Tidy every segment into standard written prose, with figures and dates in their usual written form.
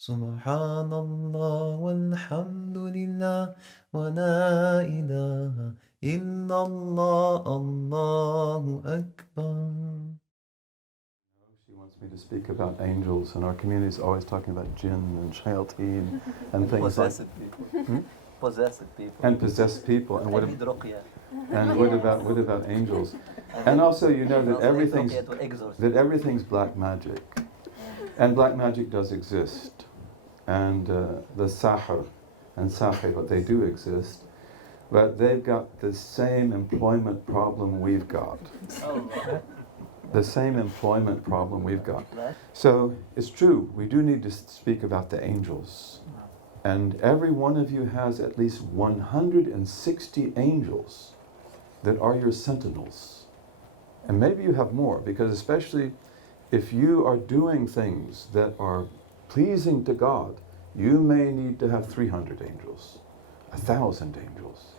Subhanallah walhamdulillah wa la ilaha illallah, Allahu Akbar. She wants me to speak about angels, and our community is always talking about jinn and shayateen and things like Possessed people. Hmm? Possessed people. And possessed people. And I need ruqya. what about angels? And also, you know that everything's black magic, and black magic does exist, and the sahir and sahir, they do exist, but they've got the same employment problem we've got. The same employment problem we've got. So it's true, we do need to speak about the angels. And every one of you has at least 160 angels that are your sentinels. And maybe you have more, because especially if you are doing things that are pleasing to God, you may need to have 300 angels, 1,000 angels.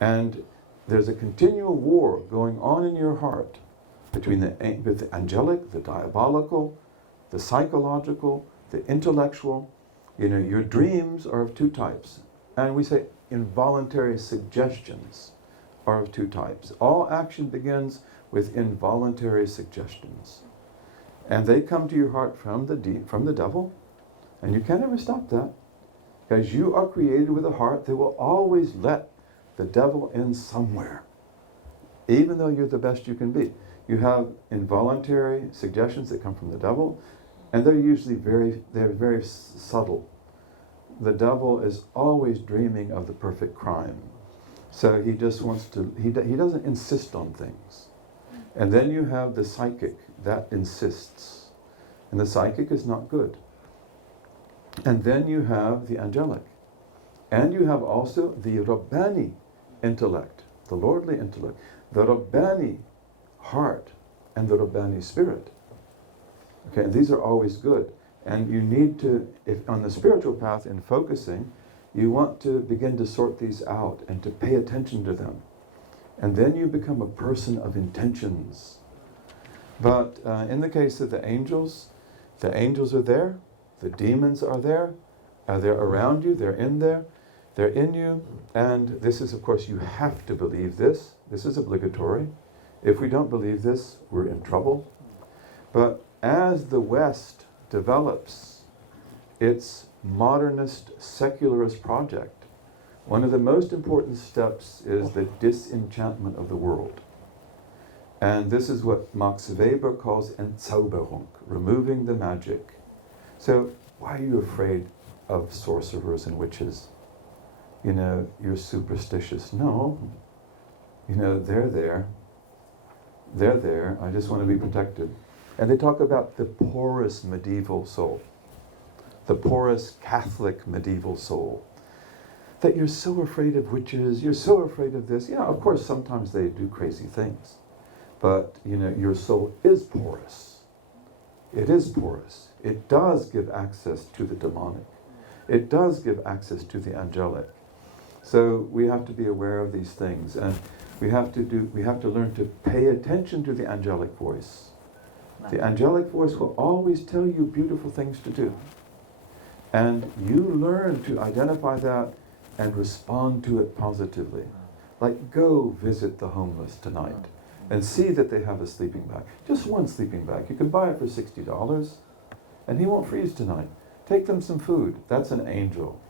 And there's a continual war going on in your heart between with the angelic, the diabolical, the psychological, the intellectual. You know, your dreams are of two types. And we say involuntary suggestions are of two types. All action begins with involuntary suggestions. And they come to your heart from the devil, and you can't ever stop that. Because you are created with a heart that will always let the devil in somewhere, even though you're the best you can be. You have involuntary suggestions that come from the devil, and they're usually very subtle. The devil is always dreaming of the perfect crime. So he just wants to, he doesn't insist on things. And then you have the psychic that insists. And the psychic is not good. And then you have the angelic. And you have also the Rabbani intellect, the lordly intellect, the Rabbani heart, and the Rabbani spirit. Okay, and these are always good. And you need to, if on the spiritual path in focusing, you want to begin to sort these out and to pay attention to them. And then you become a person of intentions. But in the case of the angels are there, the demons are there, they're around you, they're in there, they're in you, and this is, of course, you have to believe this. This is obligatory. If we don't believe this, we're in trouble. But as the West develops its modernist, secularist project, one of the most important steps is the disenchantment of the world. And this is what Max Weber calls Entzauberung, removing the magic. So why are you afraid of sorcerers and witches? You know, you're superstitious. No. You know, they're there. They're there. I just want to be protected. And they talk about the porous medieval soul, the porous Catholic medieval soul. That you're so afraid of witches, you're so afraid of this. Yeah, of course, sometimes they do crazy things. But, you know, your soul is porous. It is porous. It does give access to the demonic. It does give access to the angelic. So we have to be aware of these things, and we have to learn to pay attention to the angelic voice. The angelic voice will always tell you beautiful things to do. And you learn to identify that and respond to it positively. Like, go visit the homeless tonight and see that they have a sleeping bag. Just one sleeping bag. You can buy it for $60 and he won't freeze tonight. Take them some food. That's an angel.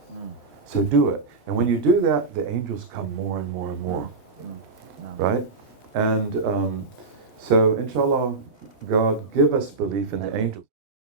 So do it. And when you do that, the angels come more and more and more. Right? And so, inshallah, God, give us belief in the angels.